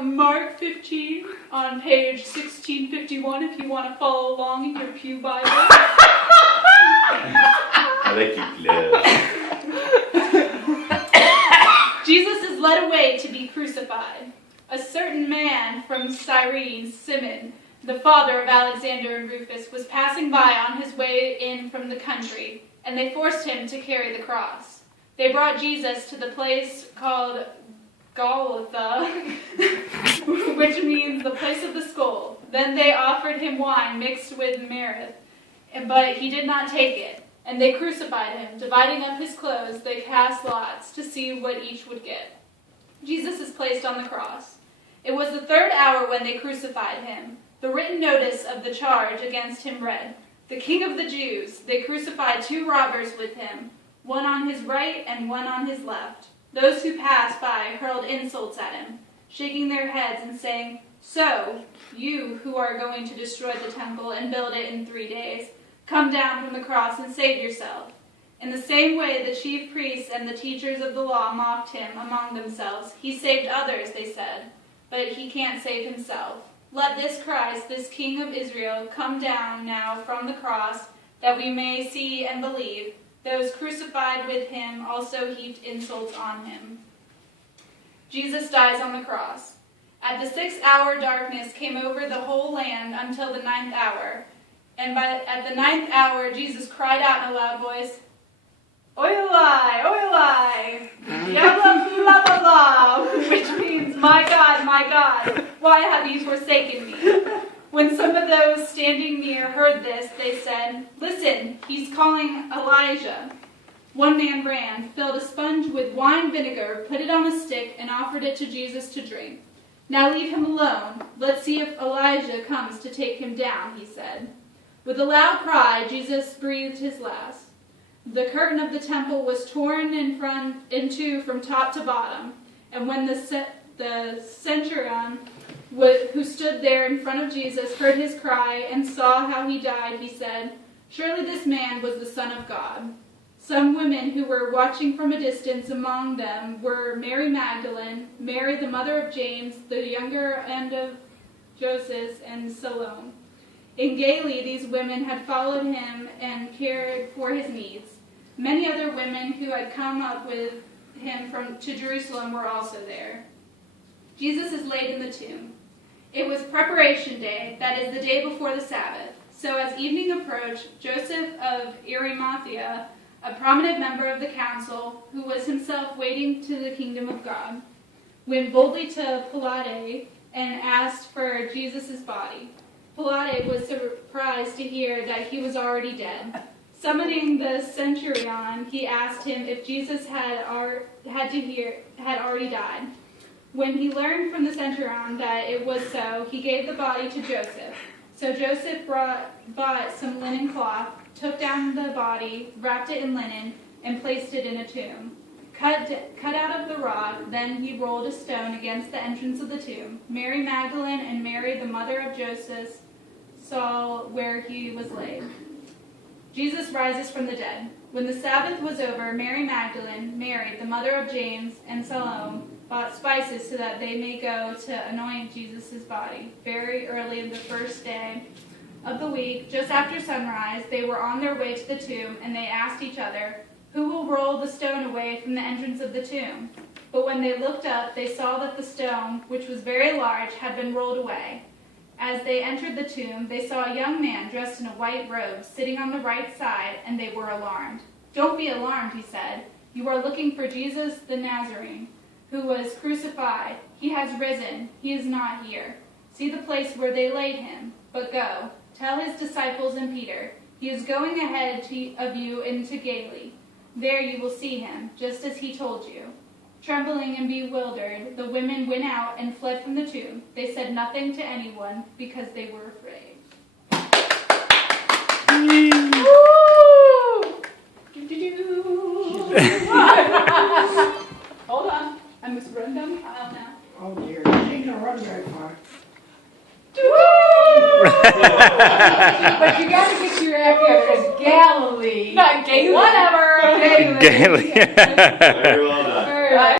from Mark 15 on page 1651 if you want to follow along in your pew Bible. Avec les pleurs. Jesus is led away to be crucified. A certain man from Cyrene, Simon, the father of Alexander and Rufus, was passing by on his way in from the country, and they forced him to carry the cross. They brought Jesus to the place called Golgotha, which means the place of the skull. Then they offered him wine mixed with myrrh, but he did not take it. And they crucified him. Dividing up his clothes, they cast lots to see what each would get. Jesus is placed on the cross. It was the 3rd hour when they crucified him. The written notice of the charge against him read, "The King of the Jews." They crucified 2 robbers with him, one on his right and one on his left. Those who passed by hurled insults at him, shaking their heads and saying, "So, you who are going to destroy the temple and build it in 3 days, come down from the cross and save yourself." In the same way, the chief priests and the teachers of the law mocked him among themselves. "He saved others," they said, "but he can't save himself. Let this Christ, this King of Israel, come down now from the cross, that we may see and believe." Those crucified with him also heaped insults on him. Jesus dies on the cross. At the 6th hour, darkness came over the whole land until the 9th hour. And at the 9th hour, Jesus cried out in a loud voice, "Oilai, oilai, yabla blah blah," which means, my God, why have you forsaken me?" When some of those standing near heard this, they said, "Listen, he's calling Elijah." One man ran, filled a sponge with wine vinegar, put it on a stick, and offered it to Jesus to drink. "Now leave him alone. Let's see if Elijah comes to take him down," he said. With a loud cry, Jesus breathed his last. The curtain of the temple was torn in two from top to bottom, and when the centurion who stood there in front of Jesus heard his cry and saw how he died, he said, "Surely this man was the Son of God." Some women who were watching from a distance among them were Mary Magdalene, Mary the mother of James, the younger and of Joseph, and Salome. In Galilee, these women had followed him and cared for his needs. Many other women who had come up with him to Jerusalem were also there. Jesus is laid in the tomb. It was preparation day, that is, the day before the Sabbath. So as evening approached, Joseph of Arimathea, a prominent member of the council, who was himself waiting to the kingdom of God, went boldly to Pilate and asked for Jesus' body. Pilate was surprised to hear that he was already dead. Summoning the centurion, he asked him if Jesus had already died. When he learned from the centurion that it was so, he gave the body to Joseph. So Joseph bought some linen cloth, took down the body, wrapped it in linen, and placed it in a tomb. Cut out of the rock, then he rolled a stone against the entrance of the tomb. Mary Magdalene and Mary, the mother of Joseph, saw where he was laid. Jesus rises from the dead. When the Sabbath was over, Mary Magdalene, Mary, the mother of James, and Salome bought spices so that they may go to anoint Jesus' body. Very early in the first day of the week, just after sunrise, they were on their way to the tomb, and they asked each other, "Who will roll the stone away from the entrance of the tomb?" But when they looked up, they saw that the stone, which was very large, had been rolled away. As they entered the tomb, they saw a young man dressed in a white robe sitting on the right side, and they were alarmed. "Don't be alarmed," he said. "You are looking for Jesus the Nazarene, who was crucified. He has risen. He is not here. See the place where they laid him. But go, tell his disciples and Peter, he is going ahead of you into Galilee. There you will see him, just as he told you." Trembling and bewildered, the women went out and fled from the tomb. They said nothing to anyone because they were afraid. Hold on. I must run down the aisle now. Oh dear, she ain't gonna run very far. But you gotta get your act together. It's Galilee. Not Galilee. Whatever. Galilee. Very well done. All right.